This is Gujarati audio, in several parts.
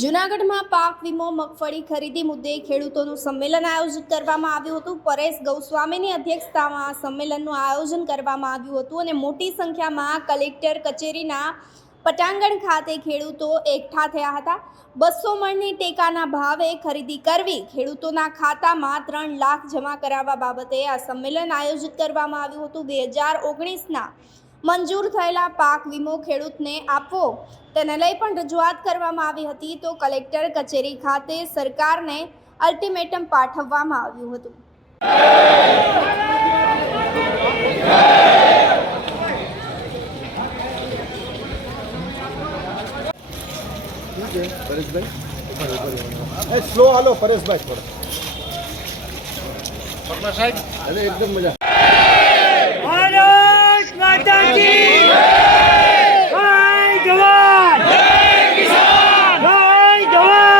જૂનાગઢમાં પાક વીમો મગફળી ખરીદી મુદ્દે ખેડૂતોનું સંમેલન આયોજિત કરવામાં આવ્યું હતું। પરેશ ગૌસ્વામીની અધ્યક્ષતામાં સંમેલનનું આયોજન કરવામાં આવ્યું હતું અને મોટી સંખ્યામાં કલેક્ટર કચેરીના પટાંગણ ખાતે ખેડૂતો એકઠા થયા હતા। 200 મણની ટેકાના ભાવે ખરીદી કરવી, ખેડૂતોના ખાતામાં 3 લાખ જમા કરાવવા બાબતે આ સંમેલન આયોજિત કરવામાં આવ્યું હતું। 2019ના મંજૂર થયેલા પાક વીમો ખેડૂતને આપવો તેને લઈ પણ રજૂઆત કરવામાં આવી હતી, તો કલેક્ટર કચેરી ખાતે સરકારને અલ્ટિમેટમ પાઠવવામાં આવ્યું હતું। परेशभाई स्लो हालो परेशभाई थोड़ा पटना साहब अरे एकदम मजा भारत माता की जय जवान जय किसान जय जवान।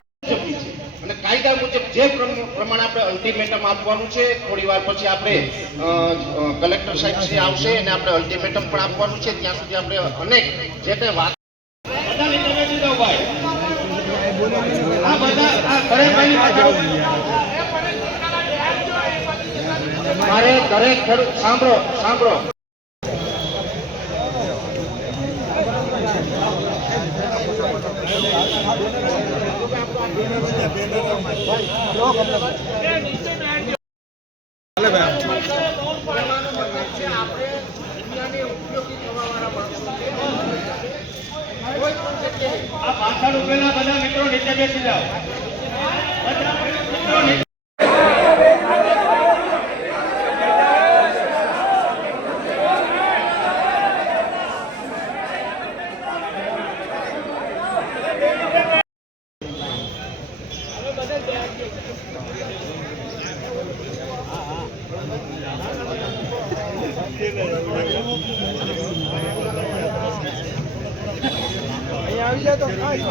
અને કાયદા મુજબ જે પ્રમાણે આપણે અલ્ટિમેટમ આપવાનું છે, થોડી વાર પછી આપણે કલેક્ટર સાહેબ શ્રી આવશે અને આપણે અલ્ટિમેટમ પણ આપવાનું છે। ત્યાં સુધી આપણે અનેક જે કંઈ વાત મારે દરેક ખેડૂત સાંભળો આ પાછળ ઉભેલા બધા મિત્રો નીચે બેસી જાઓ। આવી જાય તો કાંઈ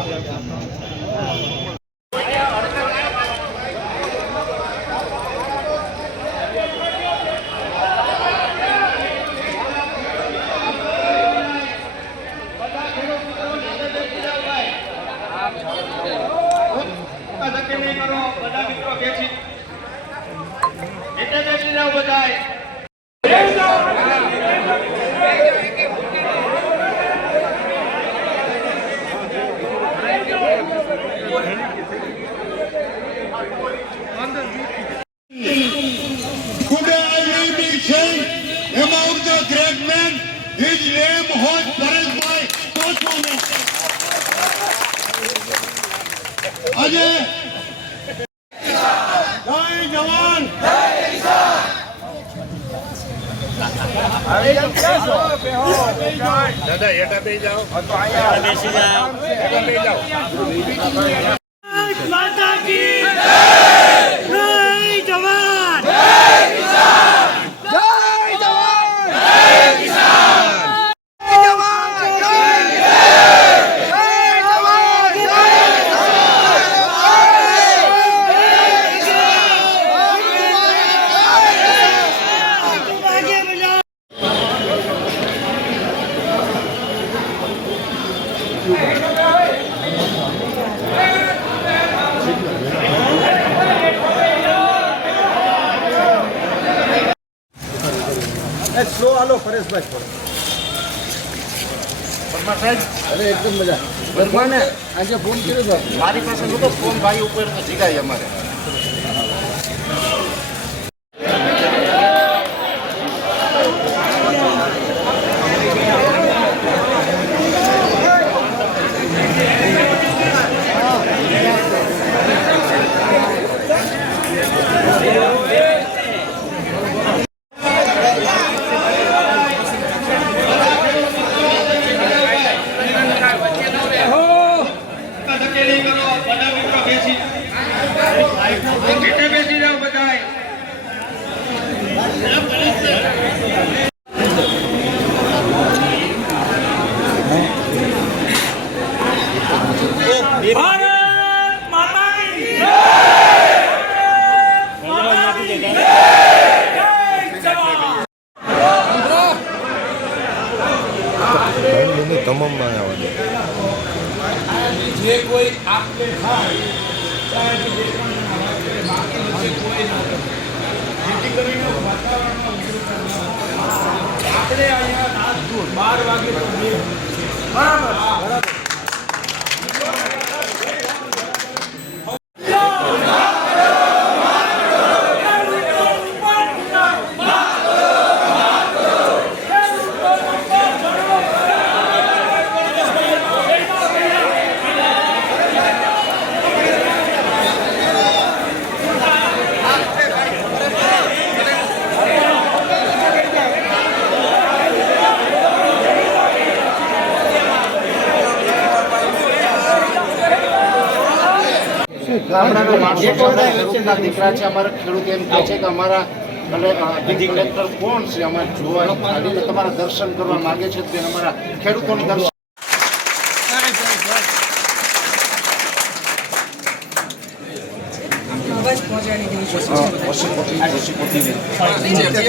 among the great men, his name was Pareshbhai Goswami. Ajay, Jai Jawan, Jai Kisan. દાદા એટા બે જાઓ બેસી જાઓ એટા બે જાઓ। भारत माता की जय जवान Jai Kisan. Jai Jawan, Jai Kisan. Jai Jawan, Jai Kisan. Jai Jawan, Jai आगे बढ़ो। स्लो हालो परेशभाई थोड़ा પટના સાહેબ अरे एकदम मजा वर्माने आज फोन કર્યો હતો મારી પાસે નતો ફોન, ભાઈ ઉપર જીગાય અમારે। બેસી જાઓ બધાય। भारत माता की जय जवान। તમામ જે કોઈ આપલે થાય ત્યાંથી બે ત્રણ જણા વાત કરે, બાકી વચ્ચે કોઈ ના કરે, જેથી કરીને વાતાવરણમાં ઉગ્રતા ન થાય. આપણે અહીંયા રાત 12 વાગે તો બે બરાબર. ગામડાના માણસો છે, અમારા ખેડૂતના દીકરા છે, અમારા ખેડૂત એમ કહે છે કે અમારા અધિક કલેક્ટર કોણ છે, અમારે જોવા આવીને તમારા દર્શન કરવા માંગે છે. બેન, અમારા ખેડૂતોનું દર્શન